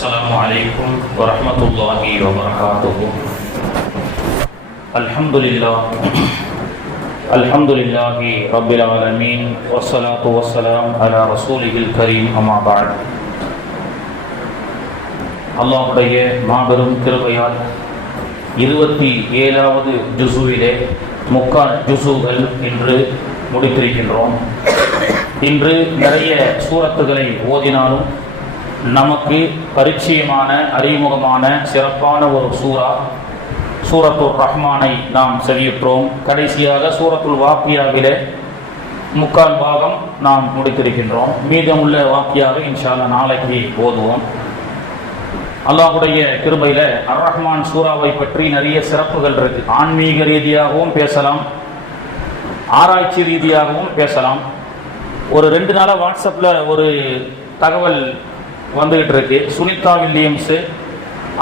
السلام عليكم ورحمة الله وبركاته. الحمد لله رب العالمين والصلاة والسلام على رسوله الكريم أما بعد. அல்லாஹ்வுடைய மாபெரும் கிருபையால் 27வது ஜுஸுவிலே முக்கால் ஜுஸுகள் இன்று முடித்திருக்கின்றோம். இன்று நிறைய சூரத்துகளை ஓதினாலும் நமக்கு பரிச்சயமான அறிமுகமான சிறப்பான ஒரு சூரத்துல் ரஹ்மானை நாம் செவியுற்றோம். கடைசியாக சூரத்துல் வாக்கியாவிலே முக்கால் பாகம் நாம் முடித்திருக்கின்றோம். மீதமுள்ள வாக்கியாவை இன்ஷா அல்லாஹ் நாளைக்கு ஓதுவோம். அல்லாஹ்வுடைய கிருபையில அர் ரஹ்மான் சூராவை பற்றி நிறைய சிறப்புகள் இருக்கு. ஆன்மீக ரீதியாகவும் பேசலாம், ஆராய்ச்சி ரீதியாகவும் பேசலாம். ஒரு 2 நாளாக வாட்ஸ்அப்பில் ஒரு தகவல் வந்துகிட்டு இருக்கு. சுனிதா வில்லியம்ஸு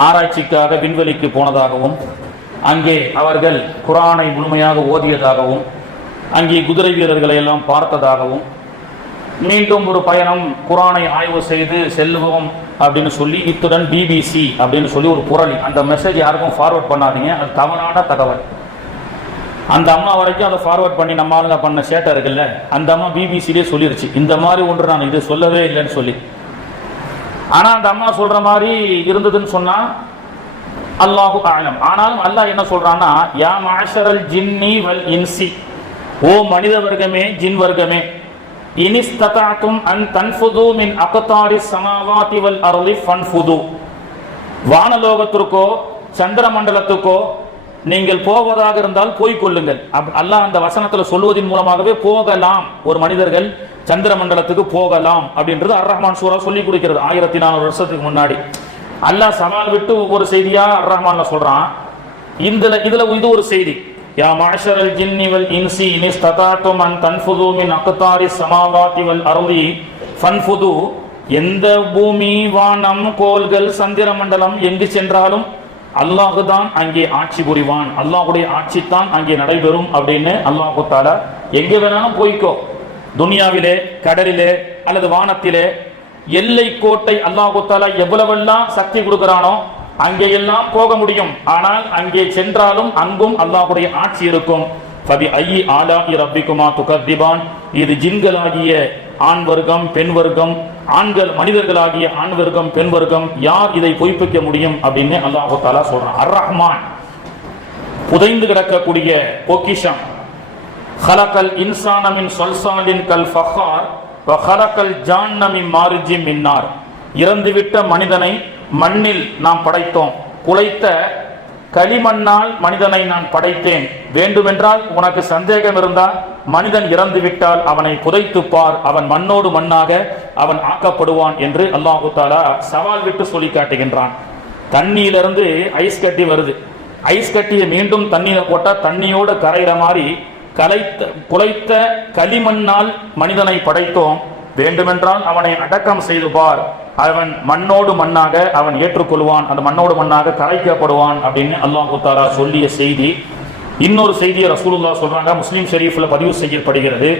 ஆராய்ச்சிக்காக விண்வெளிக்கு போனதாகவும், அங்கே அவர்கள் குர்ஆனை முழுமையாக ஓதியதாகவும், அங்கே குதிரை வீரர்களை எல்லாம் பார்த்ததாகவும், மீண்டும் ஒரு பயணம் குர்ஆனை ஆய்வு செய்து செல்லுவோம் அப்படின்னு சொல்லி, இத்துடன் பிபிசி அப்படின்னு சொல்லி ஒரு புரளி. அந்த மெசேஜ் யாருக்கும் ஃபார்வர்ட் பண்ணாதீங்க, அது தவறான தகவல். அந்த அம்மா வரைக்கும் அதை ஃபார்வர்ட் பண்ணி நம்ம ஆளுங்க பண்ண சேட்டை இருக்குல்ல, அந்த அம்மா பிபிசிலே சொல்லிருச்சு இந்த மாதிரி ஒன்று நான் இது சொல்லவே இல்லைன்னு சொல்லி. ஆனால் அந்த அம்மா சொல்ற மாதிரி இருந்ததுன்னு சொன்னா அல்லாஹு அஅலம். ஆனாலும் அல்லாஹ் என்ன சொல்றான்னா, யா மஅஷரல் ஜின்னி வல் இன்சி, ஓ மனித வர்க்கமே ஜின் வர்க்கமே, இனிஸ்ததஅதும் அன் தன்ஃபுது மின் அக்தாரிஸ் ஸமாவாதி வல் அர்தி ஃபன்ஃபுது, வானலோகத்திற்கோ சந்திர மண்டலத்துக்கோ நீங்கள் போவதாக இருந்தால் போய்கொள்ளுங்கள். அல்லாஹ் அந்த வசனத்துல சொல்வதன் மூலமாகவே போகலாம், ஒரு மனிதர்கள் சந்திர மண்டலத்துக்கு போகலாம் அப்படின்றது அர் ரஹ்மான் சூரா சொல்லி கொடுக்கிறது. 1400 வருஷத்துக்கு முன்னாடி அல்லாஹ் சவால் விட்டு ஒவ்வொரு செய்தியா அர் ரஹ்மான்ல சொல்றான். இதுல இது ஒரு செய்தி, யா மஅஷரல் ஜின்னி வல் இன்சி இனிஸ்ததஅதும் அன் தன்ஃபுது மின் அக்தாரிஸ் ஸமாவாதி வல் அர்தி ஃபன்ஃபுது, எந்த பூமி வானம் கோள்கள் சந்திர மண்டலம் எங்கு சென்றாலும் அல்லாஹு தான் அங்கே ஆட்சி புரிவான், அல்லாஹுடைய ஆட்சி தான் அங்கே நடைபெறும் அப்படின்னு அல்லாஹு தஆலா எங்கே வேணாலும் போய்க்கோ, துனியாவிலே கடலிலே அல்லது வானத்திலே, எல்லை கோட்டை அல்லாஹு தஆலா எவ்வளவெல்லாம் சக்தி கொடுக்கிறானோ அங்கே எல்லாம் போக முடியும். ஆனால் அங்கே சென்றாலும் அங்கும் அல்லாஹுடைய ஆட்சி இருக்கும். ஃபபி ஐயி ஆலாஇ ரப்பிக்குமா துகத்திபான், இது ஜின்களாகிய ஆண் வர்க்கம் பெண் வர்க்கம், ஆண்கள் மனிதர்களாகிய ஆண் வர்க்கம் பெண் வர்க்கம், யார் இதை பொய்ப்பிக்க முடியும் அப்படின்னு அல்லாஹு தஆலா சொல்றான். அர் ரஹ்மான் புதைந்து கிடக்கக்கூடிய பொக்கிஷம். ஹலகல் இன்சான மின் ஸல்ஸாலின் கல் ஃபஹார் வ ஹலகல் ஜான்ன மின் மாரிஜின் மின் நார், இறந்துவிட்ட மனிதனை மண்ணில் நாம் படைத்தோம், குலைத்த களிமண்ணால் மனிதனை நான் படைத்தேன். வேண்டுமென்றால் உனக்கு சந்தேகம் இருந்தால் மனிதன் இறந்து விட்டால் அவனை புதைத்து பார், அவன் மண்ணோடு மண்ணாக அவன் ஆக்கப்படுவான் என்று அல்லாஹு தஆலா சவால் விட்டு சொல்லி காட்டுகின்றான். தண்ணியிலிருந்து ஐஸ் கட்டி வருது, ஐஸ் கட்டியை மீண்டும் தண்ணியில போட்டா தண்ணியோடு கரைகிற மாதிரி குலைத்த களிமண்ணால் மனிதனை படைத்தோம், வேண்டுமென்றால் அவனை அடக்கம் செய்து பார், அவன் மண்ணோடு மண்ணாக அவன் ஏற்றுக்கொள்வான், அந்த மண்ணோடு மண்ணாக கரைக்கப்படுவான் அப்படின்னு அல்லாஹு தஆலா சொல்லிய செய்தி. இன்னொரு செய்தியை ரசூலுல்லாஹ் சொல்றாங்க, முஸ்லிம் ஷரீஃப்ல பதிவு செய்யப்படுகிறது.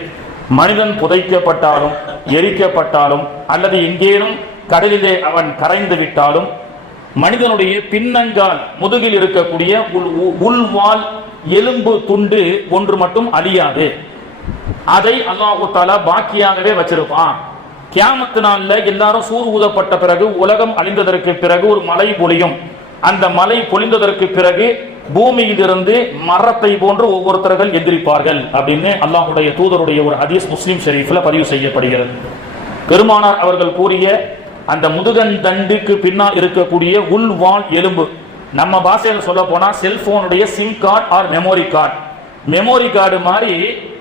மனிதன் புதைக்கப்பட்டாலும் எரிக்கப்பட்டாலும் அல்லது எங்கேனும் கடலிலே அவன் கரைந்து விட்டாலும் மனிதனுடைய பின்னங்கால் முதுகில் இருக்கக்கூடிய உள்வால் எலும்பு துண்டு ஒன்று மட்டும் அழியாது, அதை அல்லாஹு தஆலா பாக்கியாகவே வச்சிருப்பான். கியாமத்து நாள்ல எல்லாரும் சூர் ஊதப்பட்ட பிறகு, உலகம் அழிந்ததற்கு பிறகு ஒரு மழை பொழியும். அந்த மழை பொழிந்ததற்கு பிறகு பூமியிலிருந்து மரத்தை போன்று ஒவ்வொருத்தர்கள் எந்திரிப்பார்கள் அப்படின்னு அல்லாஹ்வுடைய தூதருடைய ஒரு ஹதீஸ் முஸ்லிம் ஷரீஃப்ல பதிவு செய்யப்படுகிறது. பெருமானார் அவர்கள் கூறிய அந்த முதுகன் தண்டுக்கு பின்னால் இருக்கக்கூடிய உள்வால் எலும்பு, நம்ம பாஷையில் சொல்ல போனா செல்போனுடைய SIM card or memory card, memory card மாதிரி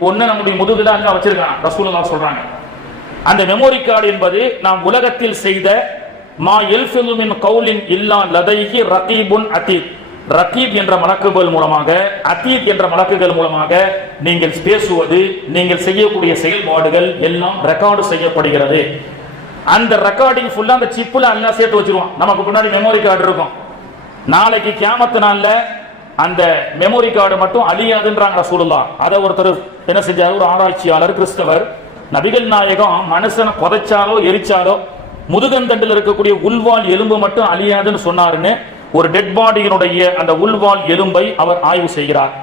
ஒன்னு நம்முடைய முதுகுல அங்க வச்சிருக்காங்க ரசூலுல்லாஹ் சொல்றாங்க. அந்த மெமோரி கார்டு என்பது நாம் உலகத்தில் செய்த மா யல்ஃபிது மின் கௌலின் இல்லா லதைஹி ரகீபுன் அதீத், ரகீப் என்ற மலக்குகள் மூலமாக, அதீத் என்ற மலக்குகள் மூலமாக நீங்கள் பேசுவது, நீங்கள் செய்யக்கூடிய செயல்பாடுகள் எல்லாம் ரெக்கார்டு செய்யப்படுகிறது. அந்த ரெக்கார்டிங் ஃபுல்லா அந்த சிப்புல அல்லாஹ் சேர்த்து வச்சிருவான். நமக்கு முன்னாடி மெமோரி கார்டு இருக்கும். நாளைக்கு கியாமத்து நாள்ல அந்த மெமோரி கார்டு மட்டும் அழியாதுன்றாங்க ரசூலுல்லாஹ். அதை ஒருத்தர் என்ன செஞ்சாரு, ஒரு ஆராய்ச்சியாளர் கிறிஸ்தவர், நபிகள் நாயகம் மனுஷனை புதைச்சாலோ எரிச்சாலோ முதுகந்தண்டில் இருக்கக்கூடிய உள்வால் எலும்பு மட்டும் அழியாதுன்னு சொன்னாருன்னு ஒரு டெட் பாடியினுடைய அந்த உள்வால் எலும்பை அவர் ஆய்வு செய்கிறார்.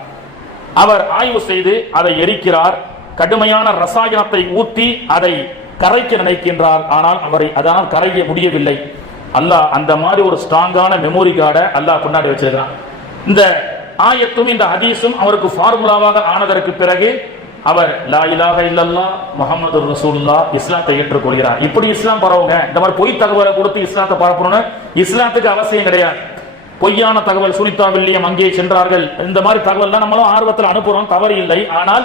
அவர் ஆய்வு செய்து அதை எரிக்கிறார். கடுமையான ரசாயனத்தை ஊற்றி அதை கரைக்க நினைக்கின்றார். ஆனால் அதனால் கரைய முடியவில்லை. அல்லாஹ் அந்த மாதிரி ஒரு ஸ்ட்ராங்கான மெமோரி கார்டை அல்லாஹ் பின்னாடி வச்சிருக்கிறான். இந்த ஆயத்தும் இந்த ஹதீஸும் அவருக்கு ஃபார்முலாவாக ஆனதற்கு பிறகு அவர் லா இலாஹ இல்லல்லாஹ் முஹம்மது ரசூலுல்லாஹ் இஸ்லாத்தை ஏற்றுக்கொள்கிறார். இப்படி இஸ்லாம் பரவுங்க. இந்த மாதிரி பொய் தகவலை கொடுத்து இஸ்லாத்தை பரப்பணும்னு இஸ்லாத்துக்கு அவசியம் கிடையாது. பொய்யான தகவல் சுனிதா வில்லியம் அங்கே சென்றார்கள், இந்த மாதிரி தகவல் நம்மளும் ஆர்வத்தில் அனுப்புறோம், தவறு இல்லை. ஆனால்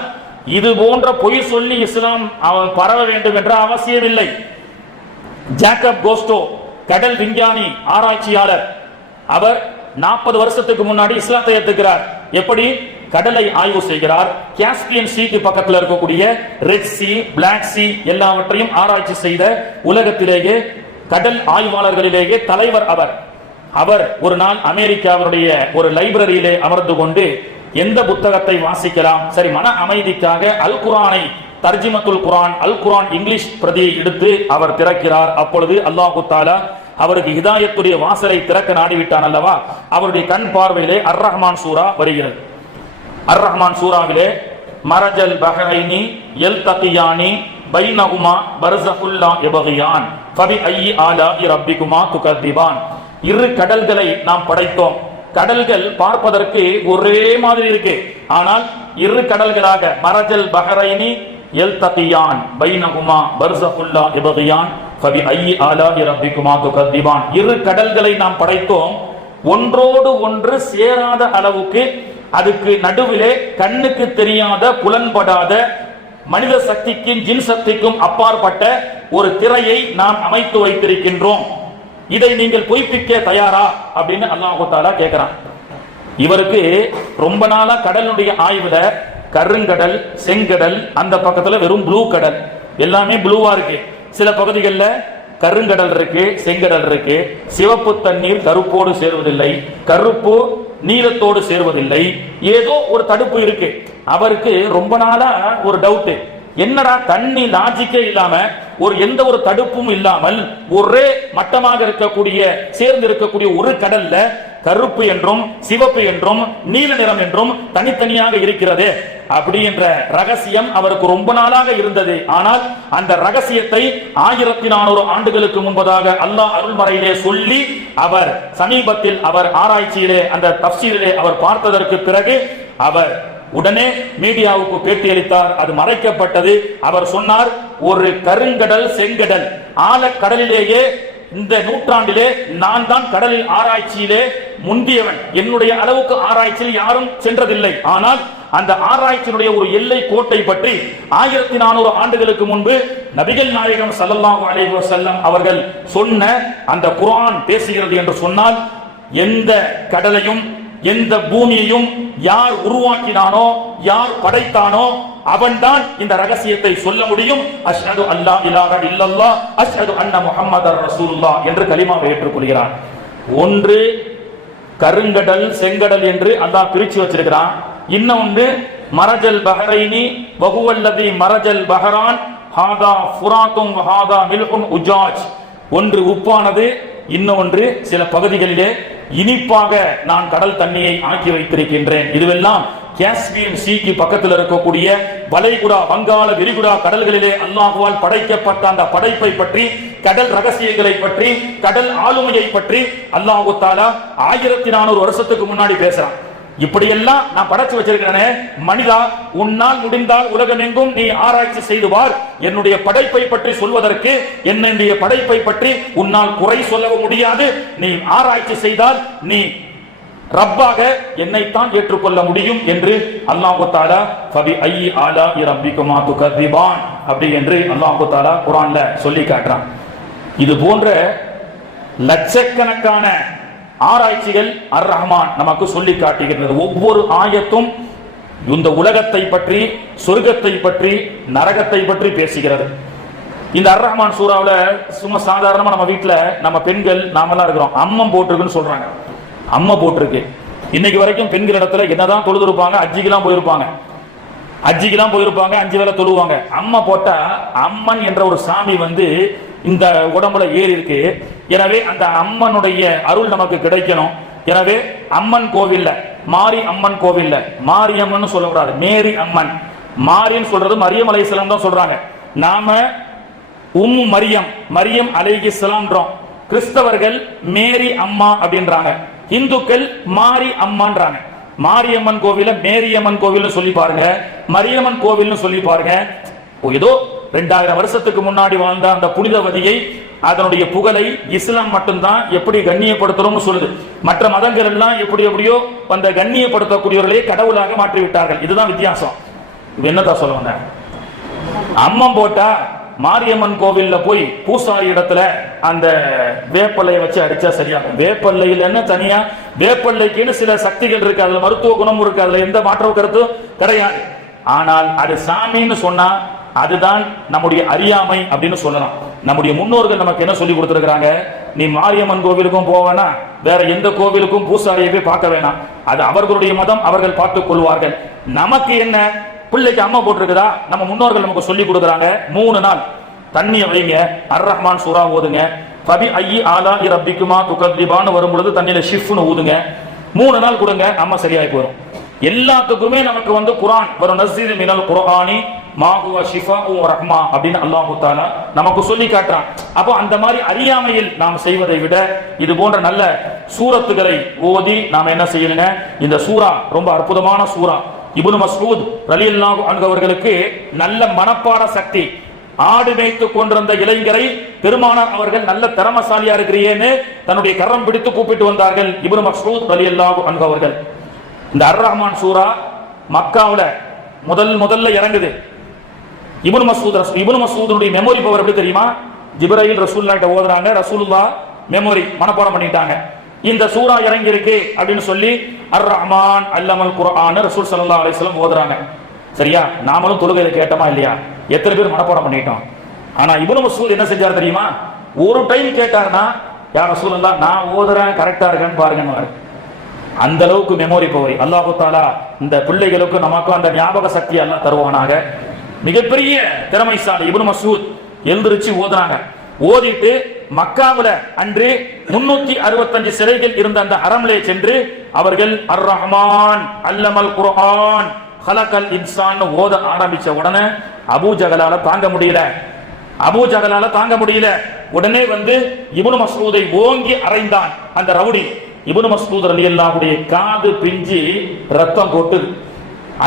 இது போன்ற பொய் சொல்லி இஸ்லாம் பரவ வேண்டும் என்ற அவசியம் இல்லை. ஜேக்கப் கோஸ்டோ கடல் விஞ்ஞானி ஆராய்ச்சியாளர், அவர் 40 வருஷத்துக்கு முன்னாடி இஸ்லாத்தை ஏற்றுக்கிறார். எப்படி? கடலை ஆய்வு செய்கிறார். காஸ்பியன் சீக்கு பக்கத்தில் இருக்கக்கூடிய ரெட் சி, பிளாக் சி எல்லாவற்றையும் ஆராய்ச்சி செய்த உலகத்திலேயே கடல் ஆய்வாளர்களிலேயே தலைவர் அவர். அவர் ஒரு நாள் அமெரிக்காவுடைய ஒரு லைப்ரரியிலே அமர்ந்து கொண்டு எந்த புத்தகத்தை வாசிக்கலாம், சரி மன அமைதிக்காக அல் குரானை, தர்ஜிமத்துல் குரான், அல் குரான் இங்கிலீஷ் பிரதியை எடுத்து அவர் திறக்கிறார். அப்பொழுது அல்லாஹு தஆலா அவருக்கு ஹிதாயத்துடைய வாசலை திறக்க நாடிவிட்டான் அல்லவா. அவருடைய கண் பார்வையிலே அர் ரஹ்மான் சூரா வருகிறது. அர் ரஹ்மான் சூராவிலே மரஜல் பஹரைனி யல்தகியானி பைனஹுமா பர்ஸகுல் லா யபகியான் ஃபபி ஐயி ஆலாஇ ரப்பிகுமா துகதிபான். இரு கடல்களை நாம் படைத்தோம். கடல்கள் பார்ப்பதற்கு ஒரே மாதிரி இருக்கு, ஆனால் இரு கடல்களாக மரஜல் பஹரைனி யல்தகியான் பைனஹுமா பர்ஸகுல் லா யபகியான் ஃபபி ஐயி ஆலாஇ ரப்பிகுமா துகதிபான். இரு கடல்களை நாம் படைத்தோம், ஒன்றோடு ஒன்று சேராத அளவுக்கு அதுக்கு நடுவிலே கண்ணுக்கு தெரியாத புலன்படாத மனித சக்திக்கும் ஜின் சக்திக்கும் அப்பாற்பட்ட ஒரு திரையை நாம் அமைத்து வைத்திருக்கின்றோம். இதை நீங்கள் பொய்ப்பிக்க தயாரா அப்படின்னு அல்லாஹ் தஆலா கேட்கிறான். இவருக்கு ரொம்ப நாளா கடலுடைய ஆய்வுல கருங்கடல், செங்கடல், அந்த பக்கத்துல வெறும் ப்ளூ கடல், எல்லாமே ப்ளூவா இருக்கு. சில பகுதிகளில் கருங்கடல் இருக்கு, செங்கடல் இருக்கு. சிவப்பு தண்ணீர் கருப்போடு சேருவதில்லை, கருப்பு நீலத்தோடு சேருவதில்லை, ஏதோ ஒரு தடுப்பு இருக்கு. அவருக்கு ரொம்ப நாளா ஒரு டவுட், என்னடா தண்ணி லாஜிக்கே இல்லாம ஒரு எந்த ஒரு தடுப்பும் இல்லாமல் ஒரே மட்டமாக இருக்கக்கூடிய சேர்ந்து இருக்கக்கூடிய ஒரு கடல்ல கருப்பு என்றும் சிவப்பு என்றும் நீல நிறம் என்றும் தனித்தனியாக இருக்கிறது அப்படி என்ற ரகசியம் அவருக்கு ரொம்ப நாளாக இருந்தது. ஆனால் அந்த ரகசியத்தை 1400 ஆண்டுகளுக்கு முன்பதாக அல்லாஹ் அருள்மறையிலே சொல்லி அவர் சமீபத்தில் அவர் ஆராய்ச்சியிலே அந்த தஃப்சீரிலே அவர் பார்த்ததற்கு பிறகு அவர் உடனே மீடியாவுக்கு பேட்டியளித்தார். அது மறைக்கப்பட்டது. அவர் சொன்னார், ஒரு கருங்கடல் செங்கடல் ஆழக்கடலிலேயே இந்த நூற்றாண்டிலே நான் தான் கடலில் ஆராய்ச்சியிலே முந்தியவன். என்னுடைய அளவுக்கு ஆராய்ச்சியில் யாரும் சென்றதில்லை. ஆனால் அந்த ஆராய்ச்சியினுடைய ஒரு எல்லை கோட்டை பற்றி 1400 ஆண்டுகளுக்கு முன்பு நபிகள் நாயகம் ஸல்லல்லாஹு அலைஹி வஸல்லம் அவர்கள் சொன்ன அந்த குர்ஆன் பேசுகிறது என்று சொன்னால், எந்த கடலையும் எந்த பூமியையும் யார் உருவாக்கினானோ, யார் படைத்தானோ அவன்தான் இந்த ரகசியத்தை சொல்ல முடியும். அஷ்ஹது அல்லா இலாஹ இல்லல்லாஹ் அஷ்ஹது அன்ன முஹம்மதர் ரசூலுல்லாஹ் என்று கலிமாவை ஏற்றுக்கொள்கிறான். ஒன்று கருங்கடல் செங்கடல் என்று அல்லாஹ் பிரிச்சு வச்சிருக்கிறான். இன்னொன்று மரஜல் பஹரைனி வஹுவல்லதி மரஜல் பஹரான் ஹாதா ஃபுராத்தும் ஹாதா மில்ஹுன் உஜாஜ். ஒன்று உப்பானது, இன்னொன்று சில பகுதிகளிலே இனிப்பாக நான் கடல் தண்ணியை ஆக்கி வைத்திருக்கின்றேன். இதுவெல்லாம் காஸ்பியன் சீக்கு பக்கத்தில் இருக்கக்கூடிய வளைகுடா, வங்காள விரிகுடா கடல்களிலே அல்லாஹ்வால் படைக்கப்பட்ட அந்த படைப்பை பற்றி, கடல் ரகசியங்களை பற்றி, கடல் ஆளுமையை பற்றி அல்லாஹ் தஆலா 1400 வருஷத்துக்கு முன்னாடி பேசுறான். இப்படியெல்லாம் நான் படைச்சு வச்சிருக்கிறேனே, மனிதா உன்னால் முடிந்தால் உலகமெங்கும் நீ ஆராய்ச்சி செய்து பார். என்னுடைய படைப்பை பற்றி சொல்வதற்கு, என்னுடைய படைப்பை பற்றி உன்னால் குறை சொல்லவும் முடியாது. நீ ஆராய்ச்சி செய்தால் நீ ரப்பாக என்னைத்தான் ஏற்றுக்கொள்ள முடியும் என்று அல்லாஹ் தஆலா ஃபபி ஐயி ஆலாஇ ரப்பிகுமா துகதிபான் அப்படி என்று அல்லாஹ் தஆலா குர்ஆன்ல சொல்லி காட்டுறான். இது போன்ற லட்சக்கணக்கான ஆராய்ச்சிகள் அர் ரஹ்மான் நமக்கு சொல்லி காட்டுகிறது. ஒவ்வொரு ஆயத்தும் இந்த உலகத்தை பற்றி, சொர்க்கத்தை பற்றி, நரகத்தை பற்றி பேசுகிறது. இந்த அர் ரஹ்மான் சூராவுல சும்மா சாதாரணமா நம்ம வீட்டுல நம்ம பெண்கள் நாமெல்லாம் இருக்கிறோம், அம்மம் போட்டிருக்குன்னு சொல்றாங்க. அம்மை போட்டிருக்கு. இன்னைக்கு வரைக்கும் பெண்கள் இடத்துல என்னதான் தொழுதுருப்பாங்க, அஜிக்கெல்லாம் போயிருப்பாங்க, 5 வேளை தொழுவாங்க. அம்மா போட்டா அம்மன் என்ற ஒரு சாமி வந்து இந்த உடம்புல ஏறி இருக்கு. எனவே அந்த அம்மனுடைய அருள் நமக்கு கிடைக்கணும். எனவே அம்மன் கோவில்ல, மாரி அம்மன் கோவில்ல, மாரியம்மன் சொல்லக்கூடாது, மேரி அம்மன். மாரின்னு சொல்றது மரியம் அலைஹிஸ்ஸலாம் தான் சொல்றாங்க. நாம மரியம், மரியம் அலைஹிஸ்ஸலாம்ன்றோம். கிறிஸ்தவர்கள் மேரி அம்மா அப்படின்றாங்க. இந்துக்கள் மாரி அம்மான்றாங்க. மாரியம்மன் கோவில மேரியம்மன் கோவில் சொல்லி பாருங்க, மரியம்மன் கோவில் சொல்லி பாருங்க. ஏதோ 2000 வருஷத்துக்கு முன்னாடி வாழ்ந்த அந்த புனிதவதியை, அதனுடைய புகழை இஸ்லாம் மட்டும்தான் எப்படி கண்ணியப்படுத்தணும்னு சொல்லுது. மற்ற மதங்கள் எல்லாம் எப்படி எப்படியோ அந்த கண்ணியப்படுத்தக்கூடியவர்களே கடவுளாக மாற்றி விட்டார்கள். இதுதான் வித்தியாசம். என்னதான் சொல்லுவாங்க, அம்மன் போட்டா மாரியம்மன் கோவில்ல போய் பூசாரி இடத்துல அந்த வேப்பல்லையை வச்சு அடிச்சா சரியாகும். வேப்பல்லையில் என்ன தனியா, வேப்பல்லைக்குன்னு சில சக்திகள் இருக்கு, அதுல மருத்துவ குணம் இருக்கு, அதுல எந்த மாற்ற கருத்தும் கிடையாது. ஆனால் அது சாமின்னு சொன்னா அதுதான் நம்முடைய அறியாமை அப்படின்னு சொல்லலாம். நம்முடைய முன்னோர்கள் நமக்கு என்ன சொல்லி கொடுத்திருக்கிறாங்க, நீ மாரியம்மன் கோவிலுக்கும் போவேனா, வேற எந்த கோவிலுக்கும் பூசாரியை போய் பார்க்க வேணாம், அது அவர்களுடைய மதம், அவர்கள் பார்த்துக் கொள்வார்கள். நமக்கு என்ன, பிள்ளைக்கு அம்மா போட்டிருக்குதா, நம்ம முன்னோர்கள் நமக்கு சொல்லி கொடுக்குறாங்க. 3 நாள் தண்ணியை வைங்க, அர் ரஹ்மான் சூரா ஓதுங்க, ஃபபி ஐயி ஆலா ரப்பிக்குமா துகத்திபான்னு வரும் பொழுது தண்ணியில ஷிஃப்னு ஊதுங்க. 3 நாள் கொடுங்க, அம்மா சரியாகி போயிடும். எல்லாத்துக்குமே நமக்கு குர்ஆன் வரும், நஸ்ஸீரு மினல் குர்ஆனி மா ஹுவ ஷிஃபாஉ வ ரஹ்மா அப்படின்னு அல்லாஹ் தஆலா நமக்கு சொல்லி காட்டுறான். அப்போ அந்த மாதிரி அறியாமையில் நாம் செய்வதை விட இது போன்ற நல்ல சூரத்துகளை ஓதி நாம் என்ன செய்யணுங்க, இந்த சூரா ரொம்ப அற்புதமான சூரா. இப்னு மஸ்ஊத் ரலியல்லாஹு அன்ஹு அவர்களுக்கு நல்ல மனப்பாட சக்தி. ஆடு மேய்த்து கொண்டிருந்த இளைஞரை பெருமானார் அவர்கள் நல்ல திறமசாலியா இருக்கிறீன்னு தன்னுடைய கரம் பிடித்து கூப்பிட்டு வந்தார்கள் இப்னு மஸ்ஊத் ரலியல்லாஹு அன்ஹு அவர்கள். இந்த அர் ரஹ்மான் சூரா மக்காவுல முதல்ல இறங்குது. இப்னு மஸ்ஊதுடைய மெமரி பவர் எப்படி தெரியுமா, ஜிப்ரீல் ரசூலுல்லாஹ் கிட்ட ஓதுறாங்க, ரசூலுல்லாஹ் மெமரி மனப்பாடம் பண்ணிட்டாங்க. இந்த சூரா இறங்கி இருக்கு அப்படின்னு சொல்லி அர் ரஹ்மான் அல்லமல் குர்ஆன் ரசூல் ஸல்லல்லாஹு அலைஹி வஸல்லம் ஓதுறாங்க. சரியா, நாமளும் தொழுகையில கேட்டோமா இல்லையா, எத்தனை பேர் மனப்பாடம் பண்ணிட்டோம். ஆனா இப்னு மஸ்ஊத் என்ன செஞ்சார் தெரியுமா, ஒரு டைம் கேட்டாருன்னா, யா ரசூலல்லாஹ் நான் ஓதுறேன் கரெக்டா இருக்கான்னு பாருங்கன்னு. அந்த அளவுக்கு மெமரி பவர். அல்லாஹ் தஆலா இந்த பிள்ளைகளுக்கு நமக்கு அந்த ஞாபக சக்தி அல்லாஹ் தருவானாக. மிகப்பெரிய திறமைசாலி இப்னு மஸ்ஊத் எழுந்திருச்சு ஓதுறாங்க. ஓதிட்டு மக்காவுல அன்று 365 சிலைகள் இருந்த அந்த ஹரம்லே சென்று அவர்கள் அர் ரஹ்மான் அல்லமல் குர்ஆன் ஹலகல் இன்சான் ஓத ஆரம்பிச்ச உடனே அபூ ஜஹலால தாங்க முடியல. உடனே இப்னு மஸ்ஊதை ஓங்கி அறைந்தான் அந்த ரவுடி. இப்னு மஸ்ஊத் ரலியல்லாஹுடைய காது பிஞ்சி ரத்தம் கொட்டுது.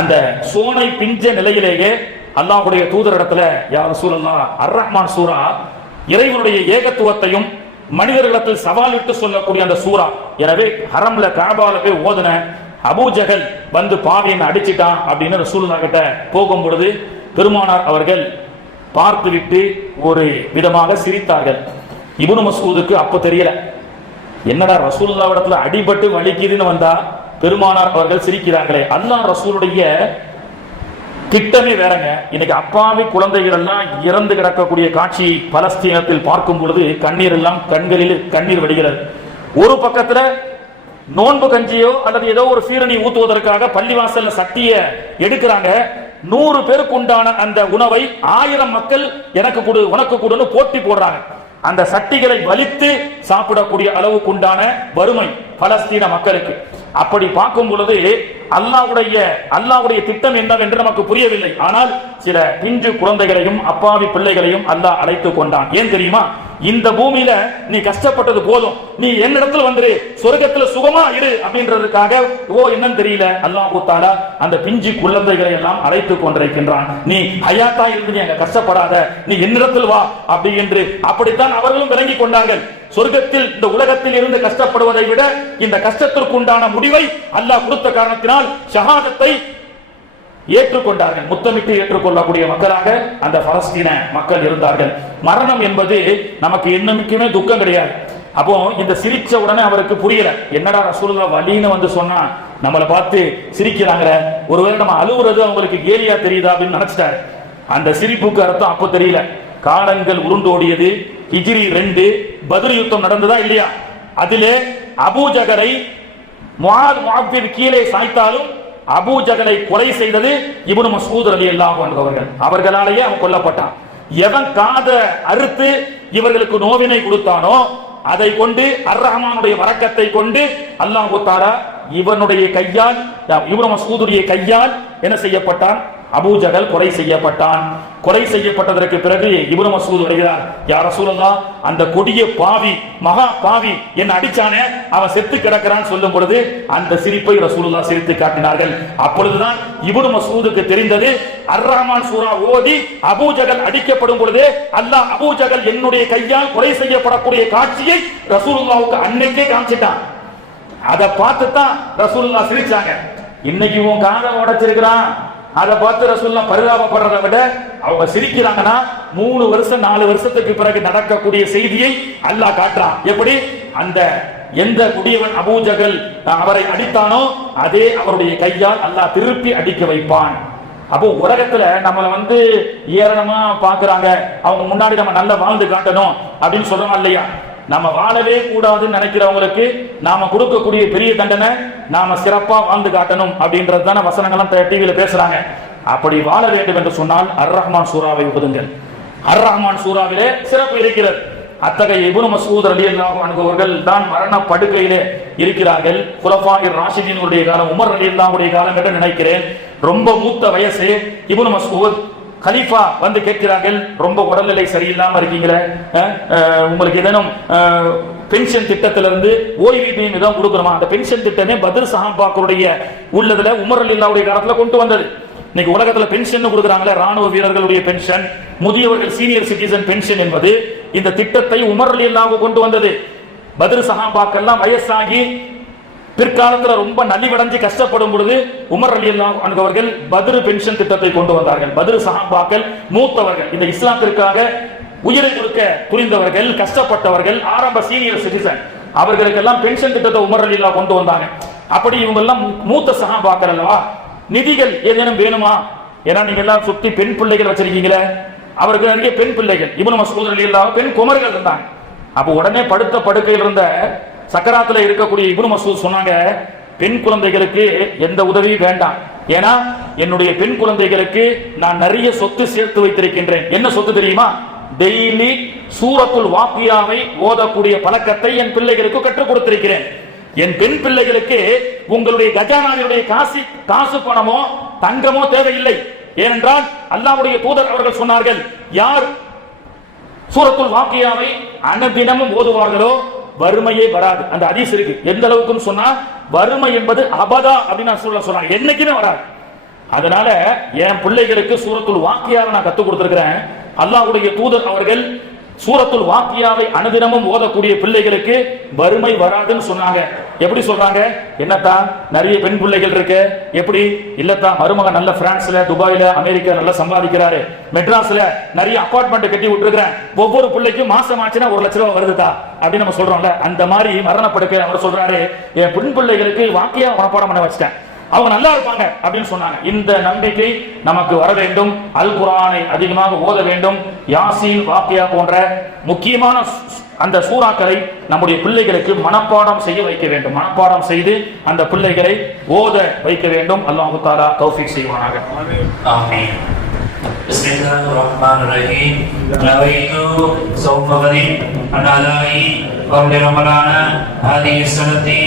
அந்த சோனை பிஞ்ச நிலையிலேயே அல்லாஹ்வுடைய தூதரிடத்துல, யா ரசூலல்லாஹ், அர் ரஹ்மான் சூரா இறைவனுடைய ஏகத்துவத்தையும் மனிதர்களிடத்தில் சவாலிட்டு சொல்லக்கூடிய அந்த சூரா. எனவே ஹரம்ல காபால போய் ஓதுன அபூ ஜஹல் பாவியன் அடிச்சிட்டான் அப்படின்னு ரசூலுல்லாஹ் கிட்ட போகும் பொழுது பெருமானார் அவர்கள் பார்த்துவிட்டு ஒரு விதமாக சிரித்தார்கள். இப்னு மஸ்ஊதுக்கு அப்ப தெரியல, என்னடா ரசூலுல்லாஹ் இடத்துல அடிபட்டு வலிக்குதுன்னு வந்தா பெருமானார் அவர்கள் சிரிக்கிறாங்களே. அல்லாஹ் ரசூலுடைய திட்டமே வேறங்க. இன்னைக்கு அப்பாவி குழந்தைகள் எல்லாம் இறந்து கிடக்கக்கூடிய காட்சி பலஸ்தீனத்தில் பார்க்கும் பொழுது கண்ணீர் எல்லாம் கண்களில் கண்ணீர் வடிகிறது. ஒரு பக்கத்துல நோன்பு கஞ்சியோ அல்லது ஏதோ ஒரு சீரணி ஊத்துவதற்காக பள்ளிவாசல்ல சட்டிய எடுக்கிறாங்க. 100 பேருக்கு உண்டான அந்த உணவை 1000 மக்கள் எனக்கு கொடு உனக்கு கொடுன்னு போட்டி போடுறாங்க. அந்த சட்டிகளை வலித்து சாப்பிடக்கூடிய அளவுக்கு உண்டான வறுமை பலஸ்தீன மக்களுக்கு. அப்படி பார்க்கும் பொழுது அல்லாஹ்வுடைய திட்டம் என்னவென்று நமக்கு புரியவில்லை. ஆனால் சில பிஞ்சு குழந்தைகளையும் அப்பாவி பிள்ளைகளையும் அல்லாஹ் அழைத்துக் கொண்டான். ஏன் தெரியுமா, இந்த பூமியில நீ கஷ்டப்பட்டது போதும், நீ என்னிடத்துல வந்துரு, சொர்க்கத்துல சுகமா இரு அப்படின்றதுக்காக என்னன்னு தெரியல அல்லாஹ் தஆலா அந்த பிஞ்சு குழந்தைகளை எல்லாம் அழைத்துக் கொண்டிருக்கின்றான். நீ ஹயாத்தா இருந்து நீ அங்க கஷ்டப்படாத, நீ என்னிடத்தில் வா அப்படி என்று. அப்படித்தான் அவர்களும் விளங்கி கொண்டார்கள். சொர்க்கத்தில் இந்த உலகத்தில் இருந்து கஷ்டப்படுவதை விட இந்த கஷ்டத்திற்கு உண்டான முடிவை அல்லாஹ் கொடுத்த காரணத்தினால் ஷஹாதத்தை ஏற்றுக்கொண்டார்கள். முத்தமிட்டு ஏற்றுக்கொள்ளக்கூடிய மக்களாக அந்த பலஸ்தீன மக்கள் இருந்தார்கள். மரணம் என்பது நமக்கு என்னைக்குமே துக்கம் கிடையாது. அப்போ இந்த சிரிச்ச உடனே அவருக்கு புரியல, என்னடா ரசூலுல்லாஹ் வலின்னு சொன்னா நம்மளை பார்த்து சிரிக்கிறாங்க, ஒருவேளை நம்ம அழுவுறது அவங்களுக்கு கேலியா தெரியுதா அப்படின்னு நினைச்சிட்டாரு. அந்த சிரிப்புக்கு அர்த்தம் அப்போ தெரியல. காலங்கள் உருண்டோடியது. ஹிஜ்ரி 2 பத்ர் யுத்தம் நடந்ததா இல்லையா, அதிலே அபூ ஜஹலை முஆத் கீழே சாய்த்தாலும் அபூ ஜஹலை கொலை செய்தது இப்னு மஸ்ஊத் ரலியல்லாஹு அன்ஹு அவர்கள். அவர்களாலேயே அவன் கொல்லப்பட்டான். எவன் காத அறுத்து இவர்களுக்கு நோவினை கொடுத்தானோ அதை கொண்டு அர் ரஹ்மானுடைய வரக்கத்தை கொண்டு அல்லாஹ் தஆலா இவனுடைய கையால், இப்னு மஸ்ஊதுடைய கையால் என்ன செய்யப்பட்டான்? அபூஜஹல் கொலை செய்யப்பட்டான். கொலை செய்யப்பட்டதற்கு பிறகு இப்னு மஸ்ஊத் வருகிறார், யா ரசூலல்லாஹ், அந்த கொடிய பாவி, மகா பாவி என்ன அடிச்சானே, அவன் செத்து கிடக்கிறான் சொல்லும் பொழுது அந்த சிரிப்பை ரசூலுல்லாஹ் சிரித்து காட்டினார்கள். அப்பொழுதுதான் இப்னு மஸ்ஊதுக்கு தெரிந்தது, அர் ரஹ்மான் சூரா ஓதி அபூஜஹல் அடிக்கப்படும் பொழுது அல்லாஹ் அபூஜஹல் என்னுடைய கையால் கொலை செய்யப்படக்கூடிய காட்சியை ரசூலுல்லாஹ்வுக்கு அன்னைக்கே காமிச்சிட்டான். அதை பார்த்து தான் ரசூலுல்லாஹ் சிரிச்சாங்க. இன்னைக்கு உன் காதை உடைச்சிருக்கிறான், அதை பார்த்து ரசூலுல்லாஹ் பரிதாபப்படுறதை விட அவங்க சிரிக்கிறாங்கன்னா 3 வருஷம் 4 வருஷத்துக்கு பிறகு நடக்கக்கூடிய செய்தியை அல்லாஹ் காட்டுறான். எப்படி? அந்த எந்த குடியவன் அபூஜஹல் அவரை அடித்தானோ அதே அவருடைய கையால் அல்லாஹ் திருப்பி அடிக்க வைப்பான். அப்போ உலகத்துல நம்மளை ஏளனமா பாக்குறாங்க, அவங்க முன்னாடி நம்ம நல்லா வாழ்ந்து காட்டணும் அப்படின்னு சொல்றோம் இல்லையா? நம்ம வாழவே கூடாதுன்னு நினைக்கிறவங்களுக்கு நாம கொடுக்கக்கூடிய பெரிய தண்டனை நாம சிறப்பா வாழ்ந்து காட்டணும் அப்படின்றது தானே வசனங்கள்லாம் டிவியில பேசுறாங்க. அப்படி வாழ வேண்டும் என்று சொன்னால் அர் ரஹ்மான் சூராவை ஓதுங்கள். அர் ரஹ்மான் சூராவிலே சிறப்பு இருக்கிறது. அத்தகைய இப்னு மஸ்ஊத் ரலியல்லாஹு அன்ஹு அவர்கள் தான் மரண படுக்கையிலே இருக்கிறார்கள். குலஃபாயிர் ராஷிதீனுடைய காலம், உமர் ரலியல்லாஹுடைய காலம் என்று நினைக்கிறேன். ரொம்ப மூத்த வயசு. இப்னு மஸ்ஊத் கலீஃபா கேட்கிறார்கள், ரொம்ப உடல்நிலை சரியில்லாம இருக்கீங்களே, உங்களுக்கு ஏதேனும் பென்ஷன் திட்டத்திலிருந்து ஓய்வூதியம் ஏதாவது கொடுக்கணுமா? அந்த பென்ஷன் திட்டமே பத்ர் சஹாபாக்களுடைய உள்ளதுல உமர் ரலியல்லாஹுடைய காலத்துல கொண்டு வந்தது. இன்னைக்கு உலகத்துல பென்ஷன் கொடுக்குறாங்களே, ராணுவ வீரர்களுடைய பென்ஷன், முதியவர்கள் சீனியர் சிட்டிசன் பென்ஷன் என்பது இந்த திட்டத்தை உமர் ரலியல்லாஹு கொண்டு வந்தது. பத்ர் சஹாபாக்கெல்லாம் வயசாகி பிற்காலத்துல ரொம்ப நலிவடைஞ்சு கஷ்டப்படும் பொழுது உமர் ரலியல்லாஹு அன்ஹு அவர்கள் பத்ர் பென்ஷன் திட்டத்தை கொண்டு வந்தார்கள். பத்ர் சஹாபாக்கள் மூத்தவர்கள், இந்த இஸ்லாத்திற்காக உயிரை கொடுக்க புரிந்தவர்கள், கஷ்டப்பட்டவர்கள், ஆரம்ப சீனியர் சிட்டிசன், அவர்களுக்கெல்லாம் பென்ஷன் திட்டத்தை உமர் ரலியல்லாஹு கொண்டு வந்தாங்க. அப்படி இவங்க எல்லாம் மூத்த சஹாபாக்கள் அல்லவா, நிதிகள் ஏதேனும் வேணுமா? ஏன்னா நீங்க எல்லாம் சுத்தி பெண் பிள்ளைகள் வச்சிருக்கீங்களே, அவருக்கு நிறைய பெண் பிள்ளைகள், இப்னு மஸ்ஊத் ரலியல்லாஹு பெண் குமர்கள் இருந்தாங்க. அப்ப உடனே படுத்த படுக்கையில் இருந்த சக்கராத்துல இருக்கக்கூடிய இப்னு மஸ்ஊத் சொன்னாங்க, பெண் குழந்தைகளுக்கு எந்த உதவியும் வேண்டாம், ஏன்னா என்னுடைய பெண் குழந்தைகளுக்கு நான் நிறைய சொத்து சேர்த்து வைத்திருக்கின்றேன். என்ன சொத்து தெரியுமா? டெய்லி சூரத்துல் வாக்கியாவை ஓதக்கூடிய பழக்கத்தை என் பிள்ளைகளுக்கு கற்றுக் கொடுத்திருக்கிறேன். என் பெண் பிள்ளைகளுக்கு உங்களுடைய கஜானாவினுடைய காசு பணமோ தங்கமோ தேவையில்லை. ஏனென்றால் அல்லாஹ்வுடைய தூதர் அவர்கள் சொன்னார்கள், யார் சூரத்துல் வாக்கியாவை அனுதினமும் ஓதுவார்களோ வறுமையே வராது. அந்த ஹதீஸ் இருக்கு. எந்த அளவுக்குன்னு சொன்னா, வறுமை என்பது அபதா அப்படின்னு சொன்னாங்க, என்னைக்குமே வராது. அதனால என் பிள்ளைகளுக்கு சூரத்துல் வாக்கியாவை நான் கத்துக் கொடுத்திருக்கிறேன். அல்லாஹ்வுடைய தூதர் அவர்கள் சூரத்துல் வாக்கியாவை அனுதினமும் ஓதக்கூடிய பிள்ளைகளுக்கு வறுமை வராதுன்னு சொன்னாங்க. எப்படி சொல்றாங்க? என்னத்தா நிறைய பெண் பிள்ளைகள் இருக்கு, எப்படி இல்லத்தா மருமகன் நல்ல பிரான்ஸ்ல, துபாயில, அமெரிக்கா நல்லா சம்பாதிக்கிறாரு, மெட்ராஸ்ல நிறைய அபார்ட்மெண்ட் கட்டி விட்டுருக்கிறேன், ஒவ்வொரு பிள்ளைக்கும் மாசம் ஆச்சுன்னா 1 லட்சம் ரூபாய் வருதுதா அப்படின்னு நம்ம சொல்றோம்ல, அந்த மாதிரி மரணப்படுக்கை அவர் சொல்றாரு, என் பெண் பிள்ளைகளுக்கு வாக்கியா மனப்பாடம் பண்ண வச்சிட்டேன், அவங்க நல்லா இருப்பாங்க அப்படின்னு சொன்னாங்க. இந்த நம்பிக்கை நமக்கு வர வேண்டும். அல் குர்ஆனை அதிகமாக ஓத வேண்டும். யாசீன், வாக்கியா போன்ற முக்கியமான அந்த சூறாக்களை நம்முடைய பிள்ளைகளுக்கு மனப்பாடம் செய்ய வைக்க வேண்டும். மனப்பாடம் செய்து அந்த பிள்ளைகளை ஓத வைக்க வேண்டும். அல்லாஹ் தஆலா தௌஃபீக் செய்வானாக. ஆமீன். பிஸ்மில்லாஹிர் ரஹ்மானிர் ரஹீம். நவைது சௌஃப கதி அனலாயி வ ரமலான ஹாதிஹி ஸனதி